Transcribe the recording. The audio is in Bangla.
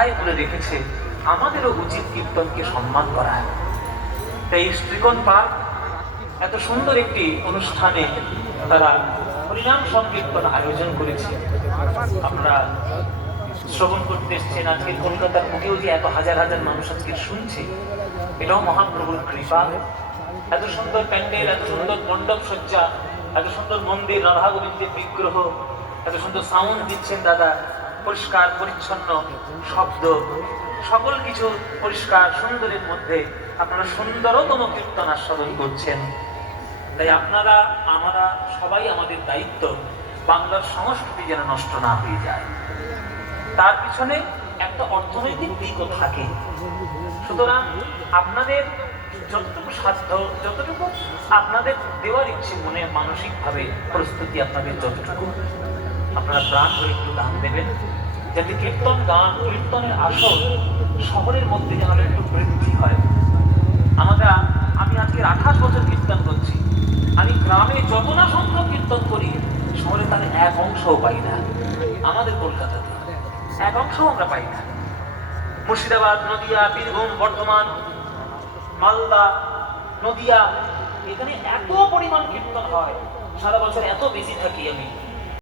তাই বলে রেখেছে আমাদেরও উচিত কীর্তনকে সম্মান করা। তাই স্ত্রীকোণ পার্ক এত সুন্দর একটি অনুষ্ঠানে তারা হরিনাম সংকীর্তন আয়োজন করেছে। আপনারা শ্রবণ করতে এসছেন, আজকে কলকাতার বুকেও যে এত হাজার হাজার মানুষ আজকে শুনছে, এটাও মহাপ্রভুর কৃপা। এত সুন্দর প্যান্ডেল, এত সুন্দর মণ্ডপ সজ্জা, এত সুন্দর মন্দির, রাধা গোবিন্দের বিগ্রহ, এত সুন্দর সাউন্ড দিচ্ছেন দাদা, পরিষ্কার পরিচ্ছন্ন শব্দ, সকল কিছু পরিষ্কার সুন্দরের মধ্যে আপনারা সুন্দরতম কীর্তন আস্বাদন করছেন। তাই আপনারা আমরা সবাই আমাদের দায়িত্ব বাংলার সংস্কৃতি যেন নষ্ট না হয়ে যায়, তার পিছনে একটা অর্থনৈতিক দিকও থাকে। সুতরাং আপনাদের যতটুকু সাধ্য, যতটুকু আপনাদের দেওয়ার ইচ্ছে, মনে মানসিকভাবে প্রস্তুতি আপনাদের যতটুকু, আপনারা প্রাণ করে একটু দান দেবেন, যাতে কীর্তন গান কীর্তনের আসর শহরের মধ্যে যেন একটু বৃদ্ধি হয়। আমি আজকে 28 বছর কীর্তন করছি, আমি গ্রামে যত না সংখ্যক কীর্তন করি, শহরে তার এক অংশও পাই না। আমাদের কলকাতাতে এক অংশও আমরা পাই না। মুর্শিদাবাদ, নদিয়া, বীরভূম, বর্ধমান, মালদা, নদিয়া, এখানে এত পরিমাণ কীর্তন হয়, সারা বছর এত বেশি থাকি আমি।